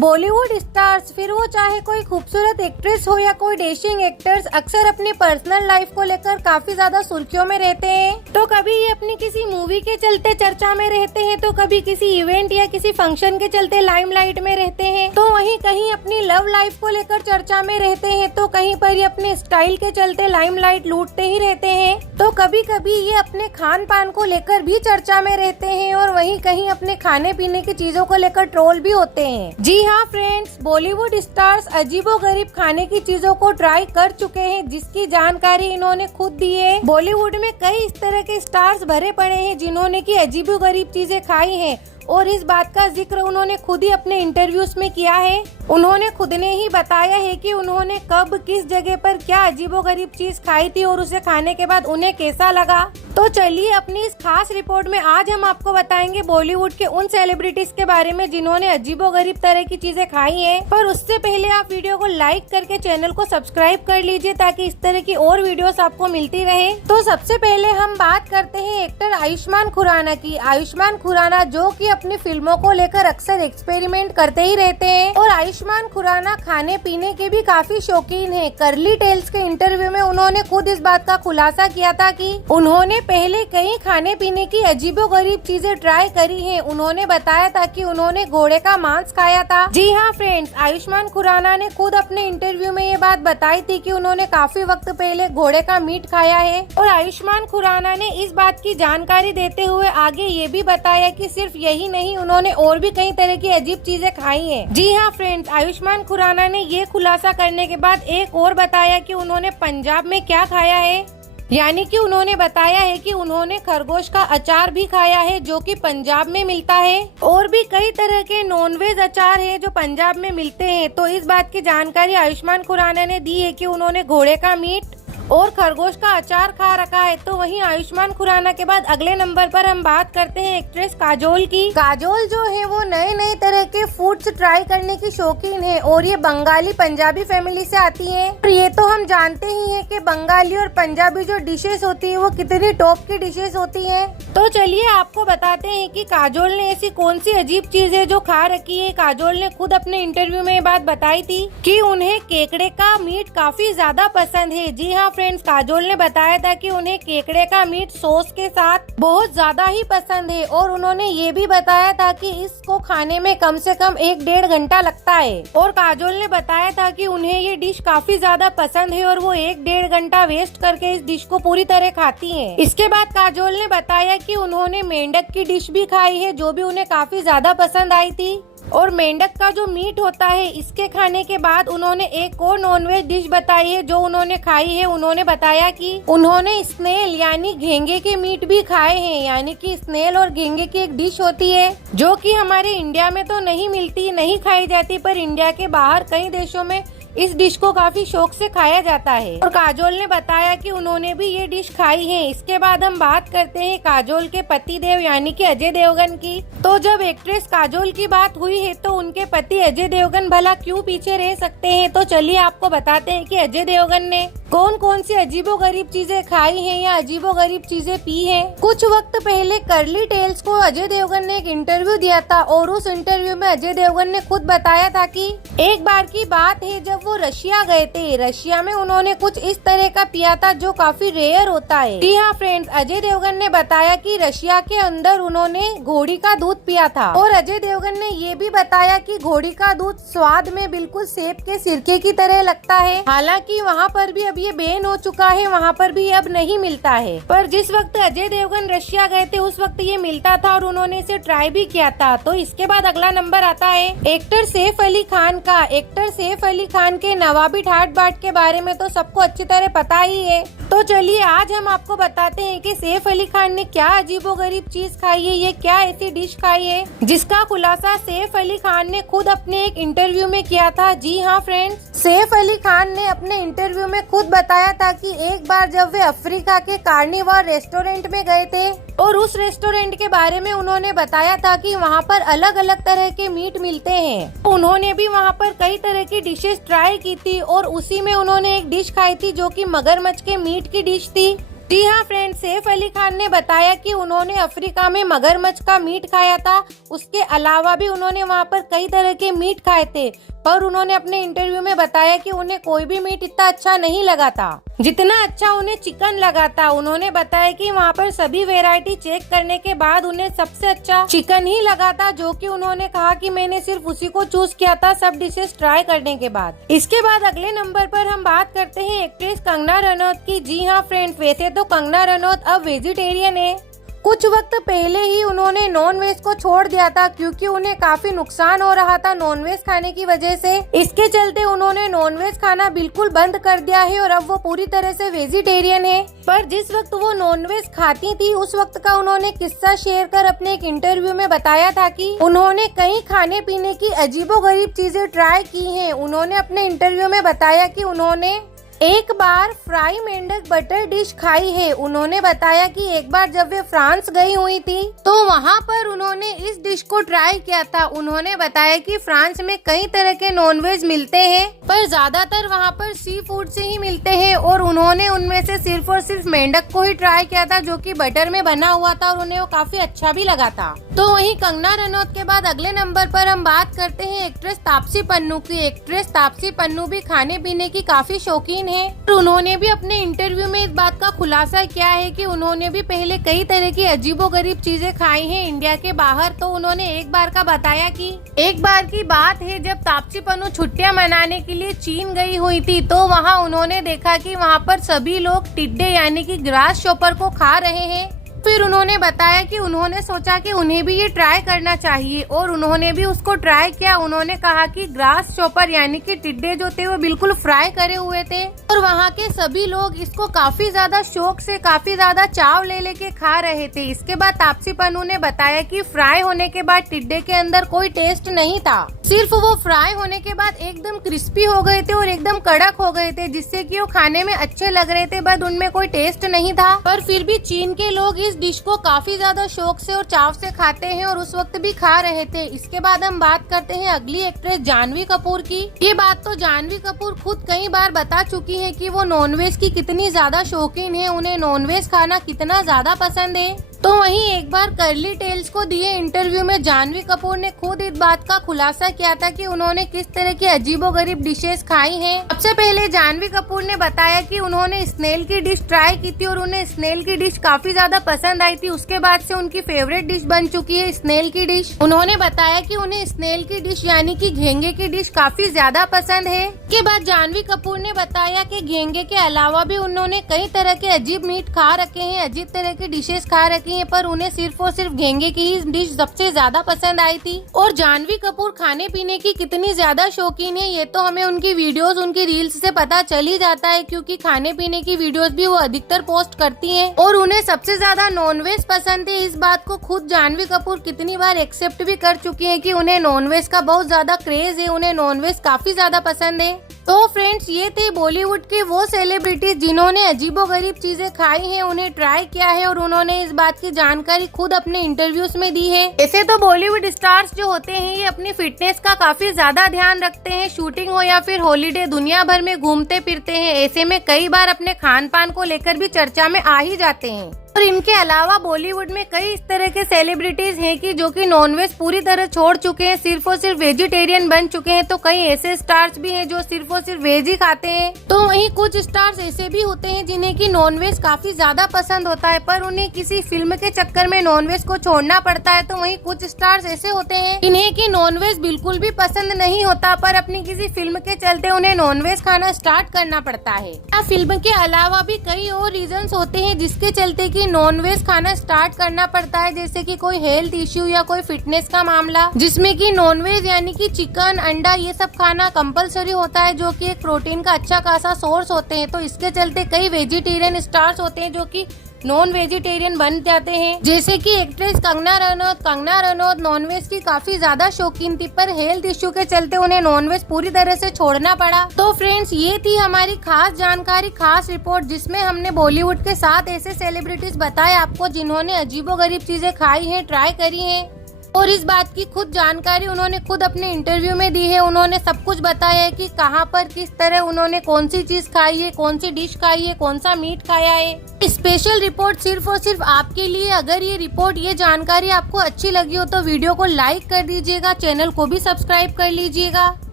Bollywood stars, फिर वो चाहे कोई खूबसूरत एक्ट्रेस हो या कोई डैशिंग एक्टर्स, अक्सर अपनी पर्सनल लाइफ को लेकर काफी ज्यादा सुर्खियों में रहते हैं। तो कभी ये अपनी किसी मूवी के चलते चर्चा में रहते हैं, तो कभी किसी इवेंट या किसी फंक्शन के चलते लाइमलाइट में रहते हैं, तो वहीं कहीं अपनी लव लाइफ को लेकर चर्चा में रहते हैं, तो कहीं पर ये अपने स्टाइल के चलते लाइमलाइट लूटते ही रहते हैं। तो कभी कभी ये अपने खान पान को लेकर भी चर्चा में रहते हैं और वहीं कहीं अपने खाने पीने की चीजों को लेकर ट्रोल भी होते हैं। जी हाँ फ्रेंड्स, बॉलीवुड स्टार्स अजीबोगरीब खाने की चीजों को ट्राई कर चुके हैं, जिसकी जानकारी इन्होंने खुद दी है। बॉलीवुड में कई इस तरह के स्टार्स भरे पड़े हैं जिन्होंने की अजीबोगरीब चीजें खाई हैं और इस बात का जिक्र उन्होंने खुद ही अपने इंटरव्यूज में किया है। उन्होंने खुद ने ही बताया है कि उन्होंने कब किस जगह पर क्या अजीबोगरीब चीज खाई थी और उसे खाने के बाद उन्हें कैसा लगा। तो चलिए अपनी इस खास रिपोर्ट में आज हम आपको बताएंगे बॉलीवुड के उन सेलिब्रिटीज के बारे में जिन्होंने अजीबोगरीब तरह की चीजें खाई हैं। पर उससे पहले आप वीडियो को लाइक करके चैनल को सब्सक्राइब कर लीजिए ताकि इस तरह की और वीडियोस आपको मिलती रहे। तो सबसे पहले हम बात करते हैं एक्टर आयुष्मान खुराना की। आयुष्मान खुराना जो कि अपनी फिल्मों को लेकर अक्सर एक्सपेरिमेंट करते ही रहते हैं और आयुष्मान खुराना खाने पीने के भी काफी शौकीन है। कर्ली टेल्स के इंटरव्यू में उन्होंने खुद इस बात का खुलासा किया था कि उन्होंने पहले कई खाने पीने की अजीबोगरीब चीजें ट्राई करी हैं। उन्होंने बताया था कि उन्होंने घोड़े का मांस खाया था। जी हाँ फ्रेंड्स, आयुष्मान खुराना ने खुद अपने इंटरव्यू में ये बात बताई थी कि उन्होंने काफी वक्त पहले घोड़े का मीट खाया है। और आयुष्मान खुराना ने इस बात की जानकारी देते हुए आगे ये भी बताया कि सिर्फ यही नहीं, उन्होंने और भी कई तरह की अजीब चीजें खाई हैं। जी हाँ फ्रेंड्स, आयुष्मान खुराना ने ये खुलासा करने के बाद एक और बताया कि उन्होंने पंजाब में क्या खाया है, यानी कि उन्होंने बताया है कि उन्होंने खरगोश का अचार भी खाया है जो कि पंजाब में मिलता है और भी कई तरह के नॉनवेज अचार हैं जो पंजाब में मिलते हैं। तो इस बात की जानकारी आयुष्मान खुराना ने दी है कि उन्होंने घोड़े का मीट और खरगोश का अचार खा रखा है। तो वहीं आयुष्मान खुराना के बाद अगले नंबर पर हम बात करते हैं एक्ट्रेस काजोल की। काजोल जो है वो नए नए तरह के फूड्स ट्राई करने की शौकीन है और ये बंगाली पंजाबी फैमिली से आती है। और ये तो हम जानते ही हैं कि बंगाली और पंजाबी जो डिशेस होती है वो कितनी टॉप की डिशेस होती है। तो चलिए आपको बताते हैं कि काजोल ने ऐसी कौन सी अजीब चीज है जो खा रखी है। काजोल ने खुद अपने इंटरव्यू में ये बात बताई थी कि उन्हें केकड़े का मीट काफी ज्यादा पसंद है। जी हाँ फ्रेंड्स, काजोल ने बताया था कि उन्हें केकड़े का मीट सॉस के साथ बहुत ज्यादा ही पसंद है और उन्होंने ये भी बताया था कि इसको खाने में कम से कम 1-1.5 घंटा लगता है। और काजोल ने बताया था कि उन्हें ये डिश काफी ज्यादा पसंद है और वो 1-1.5 घंटा वेस्ट करके इस डिश को पूरी तरह खाती हैं। इसके बाद काजोल ने बताया कि उन्होंने मेंढक की डिश भी खाई है जो भी उन्हें काफी ज्यादा पसंद आई थी। और मेंढक का जो मीट होता है इसके खाने के बाद उन्होंने एक और नॉनवेज डिश बताई है जो उन्होंने खाई है। उन्होंने बताया कि उन्होंने स्नेल यानी घेंगे के मीट भी खाए हैं, यानी कि स्नेल और घेंगे की एक डिश होती है जो कि हमारे इंडिया में तो नहीं मिलती, नहीं खाई जाती, पर इंडिया के बाहर कई देशों में इस डिश को काफी शौक से खाया जाता है। और काजोल ने बताया कि उन्होंने भी ये डिश खाई है। इसके बाद हम बात करते हैं काजोल के पति देव यानी कि अजय देवगन की। तो जब एक्ट्रेस काजोल की बात हुई है तो उनके पति अजय देवगन भला क्यों पीछे रह सकते हैं। तो चलिए आपको बताते हैं कि अजय देवगन ने कौन कौन सी अजीबोगरीब चीजें खाई हैं या अजीबोगरीब चीजें पी हैं। कुछ वक्त पहले कर्ली टेल्स को अजय देवगन ने एक इंटरव्यू दिया था और उस इंटरव्यू में अजय देवगन ने खुद बताया था कि एक बार की बात है जब वो रशिया गए थे, रशिया में उन्होंने कुछ इस तरह का पिया था जो काफी रेयर होता है। जी हाँ फ्रेंड्स, अजय देवगन ने बताया कि रशिया के अंदर उन्होंने घोड़ी का दूध पिया था और अजय देवगन ने ये भी बताया कि घोड़ी का दूध स्वाद में बिल्कुल सेब के सिरके की तरह लगता है। हालांकि वहाँ पर भी अब ये बैन हो चुका है, वहाँ पर भी अब नहीं मिलता है, पर जिस वक्त अजय देवगन रशिया गए थे उस वक्त ये मिलता था और उन्होंने इसे ट्राई भी किया था। तो इसके बाद अगला नंबर आता है एक्टर सैफ अली खान का। एक्टर सैफ अली खान के नवाबी ठाट बाट के बारे में तो सबको अच्छी तरह पता ही है। तो चलिए आज हम आपको बताते हैं कि सैफ अली खान ने क्या अजीबोगरीब चीज खाई है, ये क्या ऐसी डिश खाई है जिसका खुलासा सैफ अली खान ने खुद अपने एक इंटरव्यू में किया था। जी हाँ फ्रेंड्स, सैफ अली खान ने अपने इंटरव्यू में खुद बताया था कि एक बार जब वे अफ्रीका के कार्निवाल रेस्टोरेंट में गए थे और उस रेस्टोरेंट के बारे में उन्होंने बताया था कि वहाँ पर अलग अलग तरह के मीट मिलते हैं। उन्होंने भी वहाँ पर कई तरह की डिशेस ट्राई की थी और उसी में उन्होंने एक डिश खाई थी जो कि मगरमच्छ के मीट की डिश थी। जी हाँ फ्रेंड, सैफ अली खान ने बताया कि उन्होंने अफ्रीका में मगरमच्छ का मीट खाया था। उसके अलावा भी उन्होंने वहाँ पर कई तरह के मीट खाए थे, पर उन्होंने अपने इंटरव्यू में बताया कि उन्हें कोई भी मीट इतना अच्छा नहीं लगा था जितना अच्छा उन्हें चिकन लगा था। उन्होंने बताया कि वहाँ पर सभी वैरायटी चेक करने के बाद उन्हें सबसे अच्छा चिकन ही लगा था, जो कि उन्होंने कहा कि मैंने सिर्फ उसी को चूज किया था सब डिशेस ट्राई करने के बाद। इसके बाद अगले नंबर पर हम बात करते हैं एक्ट्रेस कंगना रनौत की। जी हाँ फ्रेंड्स, वैसे तो कंगना रनौत अब वेजिटेरियन है। कुछ वक्त पहले ही उन्होंने नॉन वेज को छोड़ दिया था, क्योंकि उन्हें काफी नुकसान हो रहा था नॉन वेज खाने की वजह से। इसके चलते उन्होंने नॉन वेज खाना बिल्कुल बंद कर दिया है और अब वो पूरी तरह से वेजिटेरियन है। पर जिस वक्त वो नॉन वेज खाती थी उस वक्त का उन्होंने किस्सा शेयर कर अपने एक इंटरव्यू में बताया था कि उन्होंने कई खाने पीने की अजीबोगरीब चीजें ट्राई की हैं। उन्होंने अपने इंटरव्यू में बताया कि उन्होंने एक बार फ्राई मेंढक बटर डिश खाई है। उन्होंने बताया कि एक बार जब वे फ्रांस गई हुई थी तो वहाँ पर उन्होंने इस डिश को ट्राई किया था। उन्होंने बताया कि फ्रांस में कई तरह के नॉनवेज मिलते हैं, पर ज्यादातर वहाँ पर सी फूड से ही मिलते हैं और उन्होंने उनमें से सिर्फ और सिर्फ मेंढक को ही ट्राई किया था, जो कि बटर में बना हुआ था और उन्हें वो काफी अच्छा भी लगा था। तो वहीं कंगना रनौत के बाद अगले नंबर पर हम बात करते हैं एक्ट्रेस तापसी पन्नू की। एक्ट्रेस तापसी पन्नू भी खाने पीने की काफी शौकीन है और उन्होंने भी अपने इंटरव्यू में इस बात का खुलासा किया है कि उन्होंने भी पहले कई तरह की अजीबोगरीब चीजें खाई हैं इंडिया के बाहर। तो उन्होंने एक बार का बताया कि एक बार की बात है जब तापसी पन्नू छुट्टियां मनाने के लिए चीन गई हुई थी, तो वहां उन्होंने देखा कि वहां पर सभी लोग टिड्डे यानी कि ग्रास शॉपर को खा रहे हैं। फिर उन्होंने बताया कि उन्होंने सोचा कि उन्हें भी ये ट्राई करना चाहिए और उन्होंने भी उसको ट्राई किया। उन्होंने कहा कि ग्रास चॉपर यानी कि टिड्डे जो थे वो बिल्कुल फ्राई करे हुए थे और वहाँ के सभी लोग इसको काफी ज्यादा शौक से, काफी ज्यादा चाव ले लेके खा रहे थे। इसके बाद तापसी पन्नू ने बताया कि फ्राई होने के बाद टिड्डे के अंदर कोई टेस्ट नहीं था, सिर्फ वो फ्राई होने के बाद एकदम क्रिस्पी हो गए थे और एकदम कड़क हो गए थे, जिससे कि वो खाने में अच्छे लग रहे थे, बट उनमें कोई टेस्ट नहीं था। पर फिर भी चीन के लोग इस डिश को काफी ज्यादा शौक से और चाव से खाते हैं और उस वक्त भी खा रहे थे। इसके बाद हम बात करते हैं अगली एक्ट्रेस जानवी कपूर की। ये बात तो जानवी कपूर खुद कई बार बता चुकी है कि वो नॉनवेज की कितनी ज्यादा शौकीन है, उन्हें नॉनवेज खाना कितना ज्यादा पसंद है। तो वहीं एक बार कर्ली टेल्स को दिए इंटरव्यू में जानवी कपूर ने खुद इस बात का खुलासा किया था कि उन्होंने किस तरह की अजीबोगरीब डिशेस खाई हैं। सबसे पहले जानवी कपूर ने बताया कि उन्होंने स्नेल की डिश ट्राई की थी और उन्हें स्नेल की डिश काफी ज्यादा पसंद आई थी। उसके बाद से उनकी फेवरेट डिश बन चुकी है स्नेल की डिश। उन्होंने बताया कि उन्हें स्नेल की डिश यानी कि घेंगे की डिश काफी ज्यादा पसंद है। इसके बाद जानवी कपूर ने बताया कि घेंगे के अलावा भी उन्होंने कई तरह के अजीब मीट खा रखे हैं, अजीब तरह की डिशेस खा रखी है, पर उन्हें सिर्फ और सिर्फ घेंगे की ही डिश सबसे ज्यादा पसंद आई थी। और जानवी कपूर खाने पीने की कितनी ज्यादा शौकीन है ये तो हमें उनकी वीडियोस, उनकी रील्स से पता चल ही जाता है, क्योंकि खाने पीने की वीडियोस भी वो अधिकतर पोस्ट करती हैं और उन्हें सबसे ज्यादा नॉनवेज पसंद है। इस बात को खुद जानवी कपूर कितनी बार एक्सेप्ट भी कर चुकी है कि उन्हें नॉनवेज का बहुत ज्यादा क्रेज है, उन्हें नॉनवेज काफी ज्यादा पसंद है। तो फ्रेंड्स, ये थे बॉलीवुड के वो सेलिब्रिटीज जिन्होंने अजीबोगरीब चीजें खाई हैं, उन्हें ट्राई किया है और उन्होंने इस बात की जानकारी खुद अपने इंटरव्यूज में दी है। ऐसे तो बॉलीवुड स्टार्स जो होते हैं ये अपनी फिटनेस का काफी ज्यादा ध्यान रखते हैं, शूटिंग हो या फिर हॉलीडे दुनिया भर में घूमते फिरते हैं। ऐसे में कई बार अपने खान पान को लेकर भी चर्चा में आ ही जाते हैं। और इनके अलावा बॉलीवुड में कई इस तरह के सेलिब्रिटीज हैं कि जो कि नॉनवेज पूरी तरह छोड़ चुके हैं, सिर्फ और सिर्फ वेजिटेरियन बन चुके हैं। तो कई ऐसे स्टार्स भी हैं जो सिर्फ और सिर्फ वेज ही खाते हैं। तो वहीं कुछ स्टार्स ऐसे भी होते हैं जिन्हें कि नॉनवेज काफी ज्यादा पसंद होता है, पर उन्हें किसी फिल्म के चक्कर में नॉनवेज को छोड़ना पड़ता है। तो वहीं कुछ स्टार्स ऐसे होते हैं इन्हें कि नॉनवेज बिल्कुल भी पसंद नहीं होता, पर अपनी किसी फिल्म के चलते उन्हें नॉनवेज खाना स्टार्ट करना पड़ता है। फिल्म के अलावा भी कई और रीजंस होते हैं जिसके चलते कि नॉनवेज खाना स्टार्ट करना पड़ता है, जैसे कि कोई हेल्थ इश्यू या कोई फिटनेस का मामला, जिसमें कि नॉनवेज यानी कि चिकन, अंडा ये सब खाना कंपलसरी होता है, जो कि एक प्रोटीन का अच्छा खासा सोर्स होते हैं। तो इसके चलते कई वेजिटेरियन स्टार्स होते हैं जो कि नॉन वेजिटेरियन बन जाते हैं, जैसे कि एक्ट्रेस कंगना रनौत। कंगना रनौत नॉनवेज की काफी ज्यादा शौकीन थी, पर हेल्थ इश्यू के चलते उन्हें नॉनवेज पूरी तरह से छोड़ना पड़ा। तो फ्रेंड्स, ये थी हमारी खास जानकारी, खास रिपोर्ट, जिसमें हमने बॉलीवुड के 7 ऐसे सेलिब्रिटीज बताए आपको जिन्होंने अजीबोगरीब चीजें खाई हैं, ट्राई करी हैं। और इस बात की खुद जानकारी उन्होंने खुद अपने इंटरव्यू में दी है। उन्होंने सब कुछ बताया है कि कहां पर किस तरह उन्होंने कौन सी चीज खाई है, कौन सी डिश खाई है, कौन सा मीट खाया है। स्पेशल रिपोर्ट सिर्फ और सिर्फ आपके लिए। अगर ये रिपोर्ट, ये जानकारी आपको अच्छी लगी हो तो वीडियो को लाइक कर दीजिएगा, चैनल को भी सब्सक्राइब कर लीजिएगा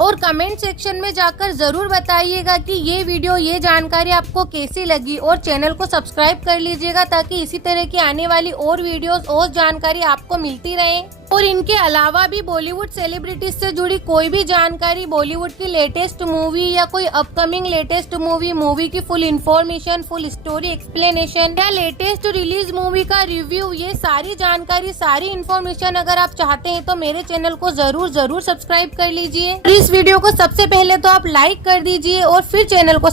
और कमेंट सेक्शन में जाकर जरूर बताइएगा कि ये वीडियो, ये जानकारी आपको कैसी लगी, और चैनल को सब्सक्राइब कर लीजिएगा ताकि इसी तरह की आने वाली और वीडियोस और जानकारी आपको मिलती रहे। और इनके अलावा भी बॉलीवुड सेलिब्रिटीज से जुड़ी कोई भी जानकारी, बॉलीवुड की लेटेस्ट मूवी या कोई अपकमिंग लेटेस्ट मूवी की full information, full story explanation या लेटेस्ट रिलीज मूवी का रिव्यू, ये सारी जानकारी, सारी इन्फॉर्मेशन अगर आप चाहते हैं तो मेरे चैनल को जरूर सब्सक्राइब कर लीजिए। इस वीडियो को सबसे पहले तो आप लाइक कर दीजिए और फिर चैनल को